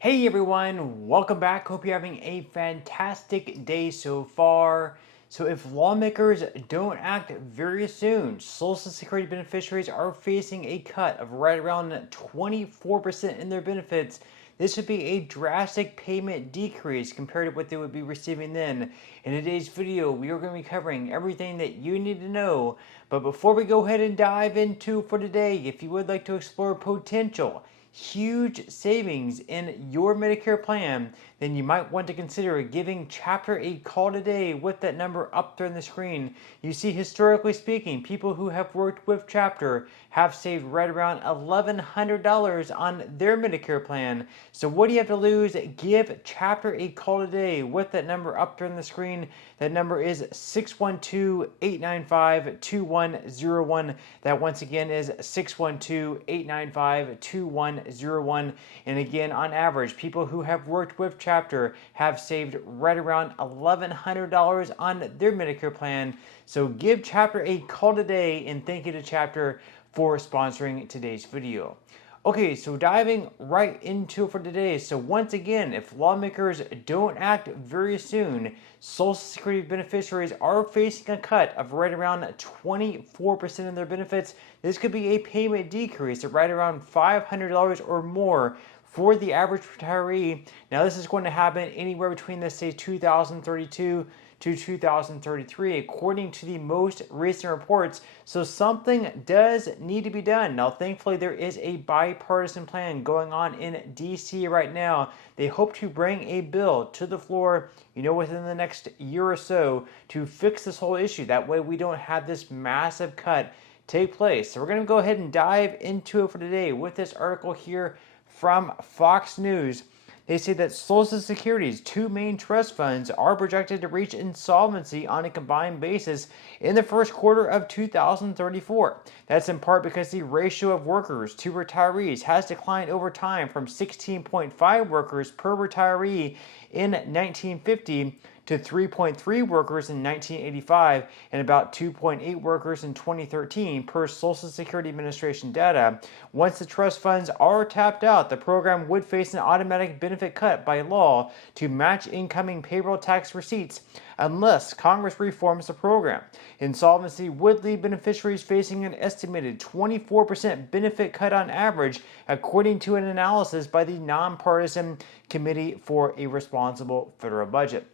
Hey everyone, welcome back. Hope you're having a fantastic day so far. So, if lawmakers don't act very soon, Social Security beneficiaries are facing a cut of right around 24% in their benefits. This would be a drastic payment decrease compared to what they would be receiving then. In today's video, we are going to be covering everything that you need to know. But before we go ahead and dive into for today, if you would like to explore potential huge savings in your Medicare plan, then you might want to consider giving Chapter a call today with that number up there on the screen. You see, historically speaking, people who have worked with Chapter have saved right around $1,100 on their Medicare plan. So what do you have to lose? Give Chapter a call today with that number up there on the screen. That number is 612-895-2101. That once again is 612-895-2101. And again, on average, people who have worked with Chapter have saved right around $1,100 on their Medicare plan. So give Chapter a call today, and thank you to Chapter for sponsoring today's video. Okay, so diving right into it for today. So once again, if lawmakers don't act very soon, Social Security beneficiaries are facing a cut of right around 24% of their benefits. This could be a payment decrease of right around $500 or more for the average retiree. Now, this is going to happen anywhere between, let's say, 2032 to 2033, according to the most recent reports. So something does need to be done. Now, thankfully, there is a bipartisan plan going on in DC right now. They hope to bring a bill to the floor, within the next year or so to fix this whole issue. That way we don't have this massive cut take place. So we're going to go ahead and dive into it for today with this article here from Fox News. They say that Social Security's two main trust funds are projected to reach insolvency on a combined basis in the first quarter of 2034. That's in part because the ratio of workers to retirees has declined over time from 16.5 workers per retiree in 1950 to 3.3 workers in 1985 and about 2.8 workers in 2013 per Social Security Administration data. Once the trust funds are tapped out, the program would face an automatic benefit cut by law to match incoming payroll tax receipts unless Congress reforms the program. Insolvency would leave beneficiaries facing an estimated 24% benefit cut on average, according to an analysis by the Nonpartisan Committee for a Responsible Federal Budget.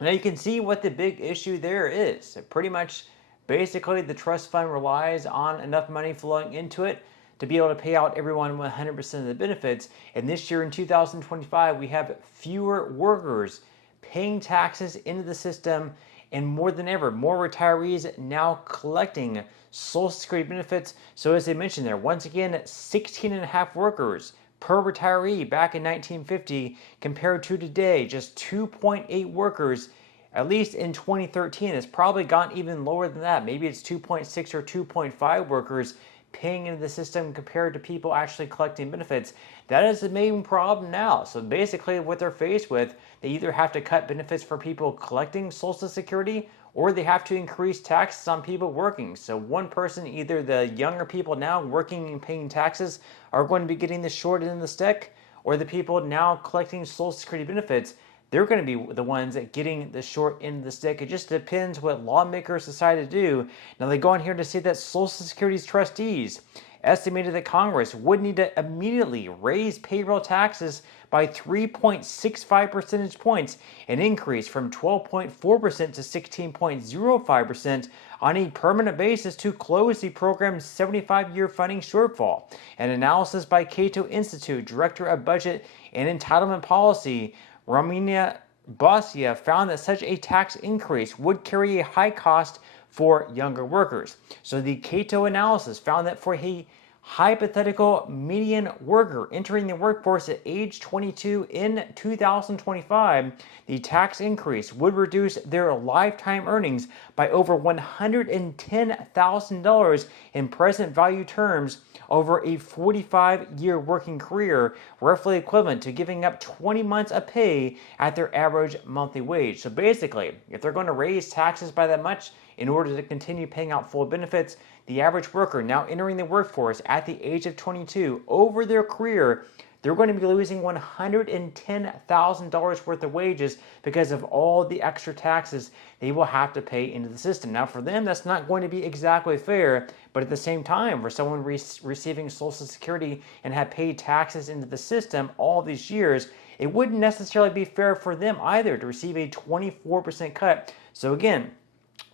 Now you can see what the big issue there is. Pretty much, basically, the trust fund relies on enough money flowing into it to be able to pay out everyone 100% of the benefits. And this year in 2025, we have fewer workers paying taxes into the system, and more than ever, more retirees now collecting Social Security benefits. So as I mentioned there, once again, 16.5 workers per retiree back in 1950 compared to today, just 2.8 workers. At least in 2013, it's probably gone even lower than that. Maybe it's 2.6 or 2.5 workers paying into the system compared to people actually collecting benefits. That is the main problem now. So basically what they're faced with, they either have to cut benefits for people collecting Social Security, or they have to increase taxes on people working. So one person, either the younger people now working and paying taxes are going to be getting the short end of the stick, or the people now collecting Social Security benefits, they're going to be the ones getting the short end of the stick. It just depends what lawmakers decide to do. Now they go on here to say that Social Security's trustees estimated that Congress would need to immediately raise payroll taxes by 3.65 percentage points, an increase from 12.4% to 16.05% on a permanent basis to close the program's 75-year funding shortfall. An analysis by Cato Institute Director of Budget and Entitlement Policy, Romina Bossia, found that such a tax increase would carry a high cost for younger workers. So the Cato analysis found that for a hypothetical median worker entering the workforce at age 22 in 2025, the tax increase would reduce their lifetime earnings by over $110,000 in present value terms over a 45-year working career, roughly equivalent to giving up 20 months of pay at their average monthly wage. So basically, if they're going to raise taxes by that much in order to continue paying out full benefits, the average worker now entering the workforce at the age of 22 over their career they're going to be losing $110,000 worth of wages because of all the extra taxes they will have to pay into the system. Now, for them, that's not going to be exactly fair, but at the same time, for someone receiving Social Security and have paid taxes into the system all these years, it wouldn't necessarily be fair for them either to receive a 24% cut. So again,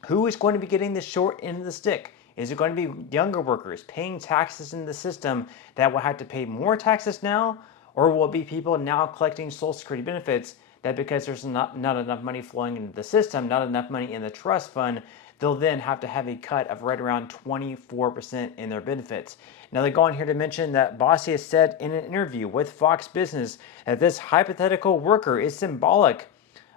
who is going to be getting the short end of the stick? Is it going to be younger workers paying taxes in the system that will have to pay more taxes now? Or will it be people now collecting Social Security benefits that because there's not enough money flowing into the system, not enough money in the trust fund, they'll then have to have a cut of right around 24% in their benefits. Now they go on here to mention that Bossi has said in an interview with Fox Business that this hypothetical worker is symbolic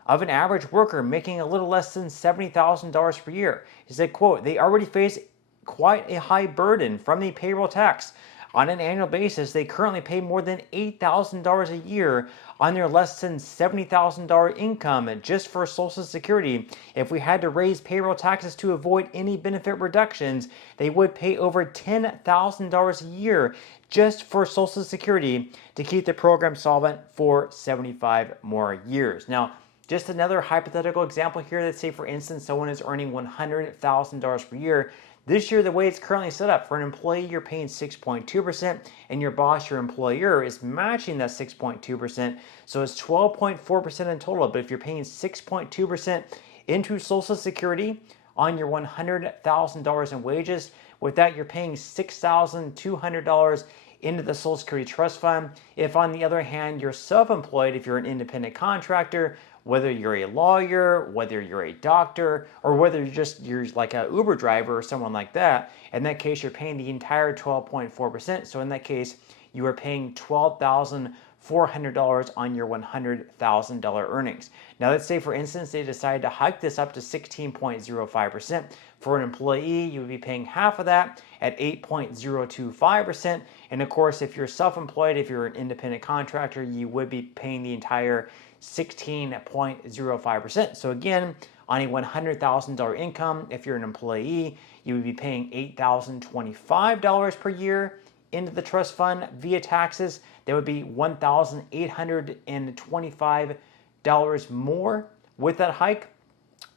of an average worker making a little less than $70,000 per year. He said, quote, "They already face quite a high burden from the payroll tax. On an annual basis, they currently pay more than $8,000 a year on their less than $70,000 income just for Social Security. If we had to raise payroll taxes to avoid any benefit reductions, they would pay over $10,000 a year just for Social Security to keep the program solvent for 75 more years." Now, just another hypothetical example here. Let's say, for instance, someone is earning $100,000 per year. This year, the way it's currently set up, for an employee, you're paying 6.2%, and your boss, your employer, is matching that 6.2%. So it's 12.4% in total. But if you're paying 6.2% into Social Security on your $100,000 in wages, with that, you're paying $6,200 into the Social Security Trust Fund. If, on the other hand, you're self-employed, if you're an independent contractor, whether you're a lawyer, whether you're a doctor, or whether you're like an Uber driver or someone like that, in that case, you're paying the entire 12.4%. So in that case, you are paying $12,400 on your $100,000 earnings. Now, let's say, for instance, they decide to hike this up to 16.05%. For an employee, you would be paying half of that at 8.025%. And of course, if you're self-employed, if you're an independent contractor, you would be paying the entire 16.05%. So again, on a $100,000 income, if you're an employee, you would be paying $8,025 per year into the trust fund via taxes. That would be $1,825 more with that hike.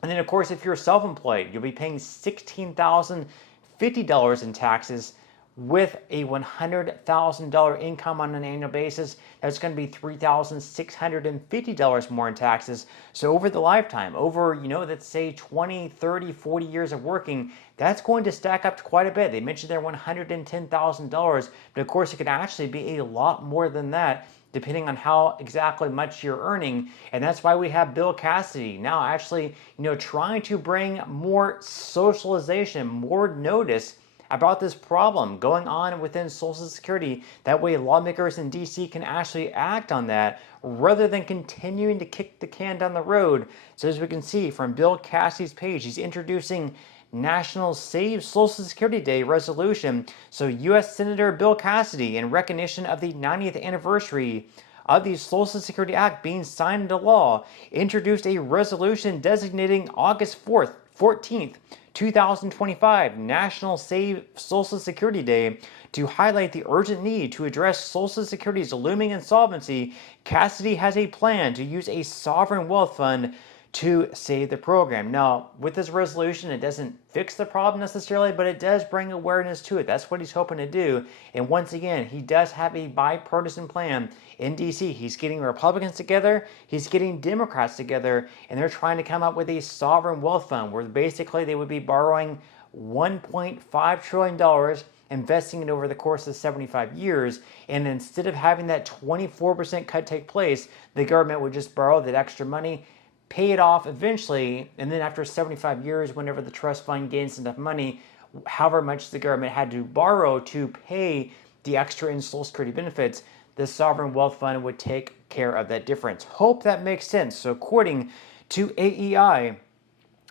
And then, of course, if you're self-employed, you'll be paying $16,050 in taxes. With a $100,000 income on an annual basis, that's going to be $3,650 more in taxes. So over the lifetime, over, let's say 20, 30, 40 years of working, that's going to stack up to quite a bit. They mentioned there $110,000, but of course it could actually be a lot more than that, depending on how exactly much you're earning. And that's why we have Bill Cassidy now actually, trying to bring more socialization, more notice about this problem going on within Social Security. That way lawmakers in DC can actually act on that rather than continuing to kick the can down the road. So as we can see from Bill Cassidy's page, he's introducing National Save Social Security Day resolution. So U.S. Senator Bill Cassidy, in recognition of the 90th anniversary of the Social Security Act being signed into law, introduced a resolution designating August 14th, 2025 National Save Social Security Day to highlight the urgent need to address Social Security's looming insolvency. Cassidy has a plan to use a sovereign wealth fund to save the program. Now, with this resolution, it doesn't fix the problem necessarily, but it does bring awareness to it. That's what he's hoping to do. And once again, he does have a bipartisan plan in DC. He's getting Republicans together, he's getting Democrats together, and they're trying to come up with a sovereign wealth fund where basically they would be borrowing $1.5 trillion, investing it over the course of 75 years. And instead of having that 24% cut take place, the government would just borrow that extra money, pay it off eventually, and then after 75 years, whenever the trust fund gains enough money, however much the government had to borrow to pay the extra in Social Security benefits, the sovereign wealth fund would take care of that difference. Hope that makes sense. So according to AEI,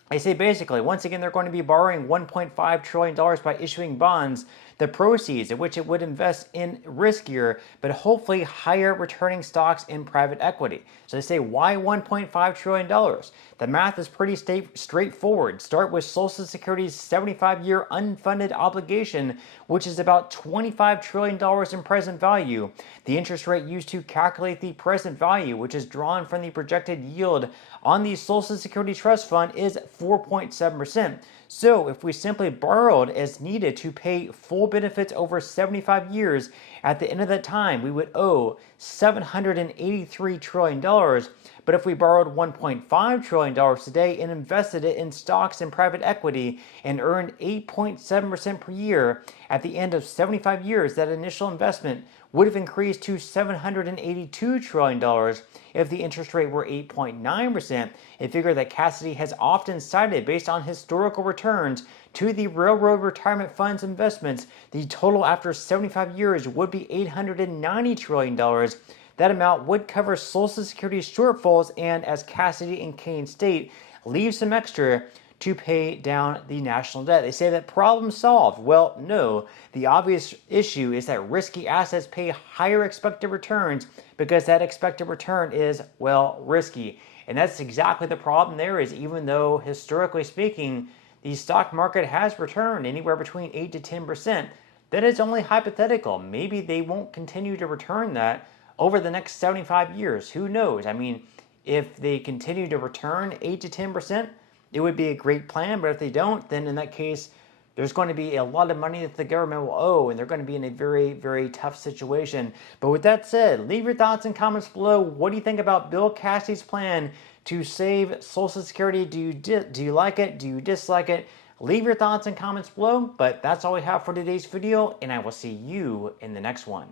they say basically, once again, they're going to be borrowing $1.5 trillion by issuing bonds the proceeds of which it would invest in riskier but hopefully higher returning stocks in private equity. So they say, why $1.5 trillion? The math is pretty straightforward. Start with Social Security's 75-year unfunded obligation, which is about $25 trillion in present value. The interest rate used to calculate the present value, which is drawn from the projected yield on the Social Security Trust Fund, is 4.7%. So if we simply borrowed as needed to pay full benefits over 75 years, at the end of that time, we would owe $783 trillion. But if we borrowed $1.5 trillion today and invested it in stocks and private equity and earned 8.7% per year, at the end of 75 years, that initial investment would have increased to $782 trillion if the interest rate were 8.9%, a figure that Cassidy has often cited based on historical returns to the railroad retirement funds investments. The total after 75 years would be $890 trillion. That amount would cover Social Security's shortfalls and, as Cassidy and Kane state, leave some extra to pay down the national debt. They say that problem solved. Well, no. The obvious issue is that risky assets pay higher expected returns because that expected return is, well, risky. And that's exactly the problem there is, even though historically speaking, the stock market has returned anywhere between 8 to 10%, that is only hypothetical. Maybe they won't continue to return that over the next 75 years. Who knows? I mean, if they continue to return 8 to 10%, it would be a great plan, but if they don't, then in that case, there's going to be a lot of money that the government will owe, and they're going to be in a very, very tough situation. But with that said, leave your thoughts and comments below. What do you think about Bill Cassidy's plan to save Social Security? Do you like it? Do you dislike it? Leave your thoughts and comments below, but that's all we have for today's video, and I will see you in the next one.